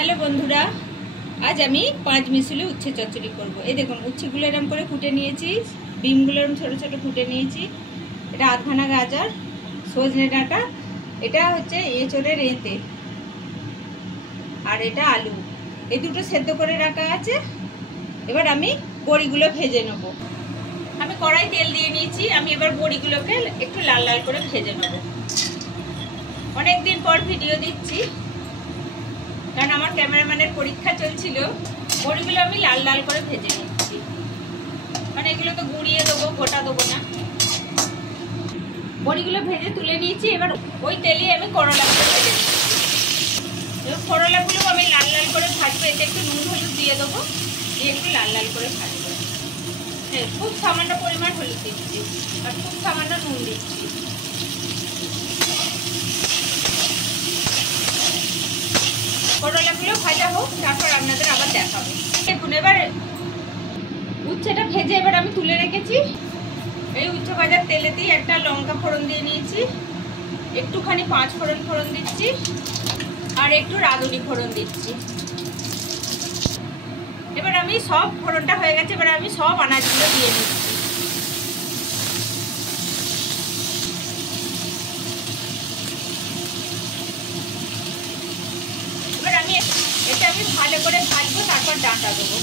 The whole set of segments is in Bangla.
हेलो बंधुरा आज आमी 5 मिशुली उচ্ছে चच्चड़ी करब। এই দেখুন উচ্ছেগুলো এরকম করে কুটে নিয়েছি, ডিমগুলো এরকম ছোট ছোট কুটে নিয়েছি। এটা আধখানা গাজর, সজনে ডাঁটা, এটা হচ্ছে এঁচড়ের এঁতে, আর এটা আলু। এই দুটো সেদ্ধ করে রাখা আছে। এবার আমি বড়িগুলো ভেজে নেব। আমি কড়াই তেল দিয়ে নিয়েছি। আমি এবার বড়িগুলোকে একটু লাল লাল করে ভেজে নেব। অনেক দিন পর ভিডিও দিচ্ছি কারণ আমার ক্যামেরাম্যানের পরীক্ষা চলছিল। বড়িগুলো আমি লাল লাল করে ভেজে নিচ্ছি, মানে এগুলো তো গুঁড়িয়ে দেবো, গোটা দেবো না। বড়িগুলো ভেজে তুলে নিয়েছি। এবার ওই তেলে আমি করলাগুলো ভেজে নিচ্ছি। এবার করলাগুলো আমি লাল লাল করে ভাজবো। এতে একটু নুন হলুদ দিয়ে দেবো, দিয়ে একটু লাল লাল করে ভাজবো। হ্যাঁ, খুব সামান্য পরিমাণ হলুদ দিচ্ছি আর খুব সামান্য নুন দিচ্ছি। করলাগুলো ভাজা হোক, তারপর আপনাদের আবার দেখাবো। দেখুন এবার উচ্ছেটা ভেজে এবার আমি তুলে রেখেছি। এই উচ্ছে ভাজার তেলেতেই একটা লঙ্কা ফোড়ন দিয়ে নিয়েছি, একটুখানি 5 ফোড়ন দিচ্ছি, আর একটু রাঁধুনি ফোড়ন দিচ্ছি। এবার আমি সব ফোড়নটা হয়ে গেছে, এবার আমি সব আনাজগুলো দিয়ে নিচ্ছি। এবার আমি এটা ভালো করে ভাজবো, তারপর ডাঁটা দেবো।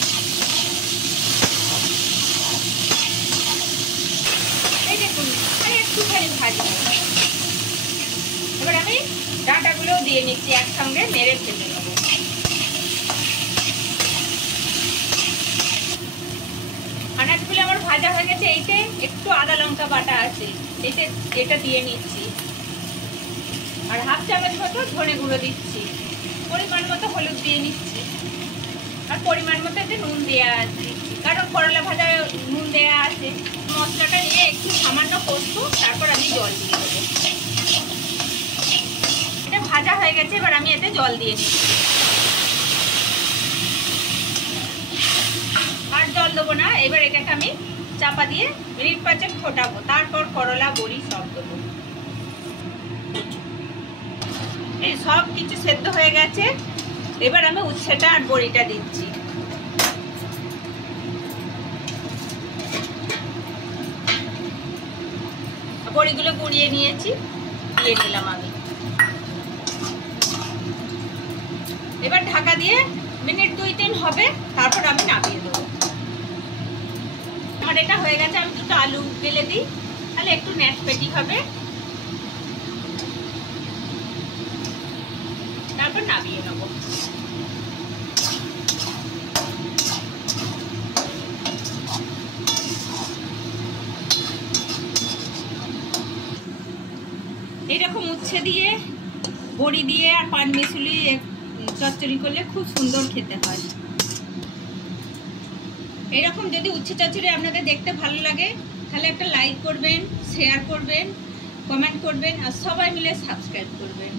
এই দেখুন আমি একটুখানি ভাজবো। এবার আমি ডাঁটাগুলোও দিয়ে নিচ্ছি, একসঙ্গে নেড়ে ভেজে নেবো। আনাজগুলো আমার ভাজা হয়ে গেছে। এইতে একটু আদা লঙ্কা বাটা আছে, এটা দিয়ে নিচ্ছি, আর হাফ চামচ মতো ধনে গুঁড়ো দিচ্ছি। পরিমাণ মতো হলুদ দিয়ে নিচ্ছি, আর পরিমাণ মতো এতে নুন দেওয়া আছে, কারণ করলা ভাজায় নুন দেওয়া আছে। মশলাটা নিয়ে একটু সামান্য কষবো, তারপর আমি জল দিয়ে দেবো। এটা ভাজা হয়ে গেছে। এবার আমি এতে জল দিয়ে নিচ্ছি, আর জল দেবো না। এবার এটাকে আমি চাপা দিয়ে মিনিট 5 ফোটাবো, তারপর করলা বড়ি সব দেবো। এই সব কিছু সেদ্ধ হয়ে গেছে। এবার আমি উচ্ছেটা আর বড়িটা দিচ্ছি। বড়িগুলো গুঁড়িয়ে নিয়েছি, দিয়ে নিলাম আমি। এবার ঢাকা দিয়ে মিনিট 2-3 হবে, তারপর আমি নামিয়ে দেবো। আমার এটা হয়ে গেছে। আমি দুটো আলু গেলে দিই, তাহলে একটু ন্যাটপেটি হবে, তারপর নামিয়ে নেবো। এইরকম উচ্ছে দিয়ে, বড়ি দিয়ে আর 5 মিশালি চচ্চড়ি করলে খুব সুন্দর খেতে হয়। এরকম যদি উচ্ছে চচ্চড়ি আপনাদের দেখতে ভালো লাগে, তাহলে একটা লাইক করবেন, শেয়ার করবেন, কমেন্ট করবেন, আর সবাই মিলে সাবস্ক্রাইব করবেন।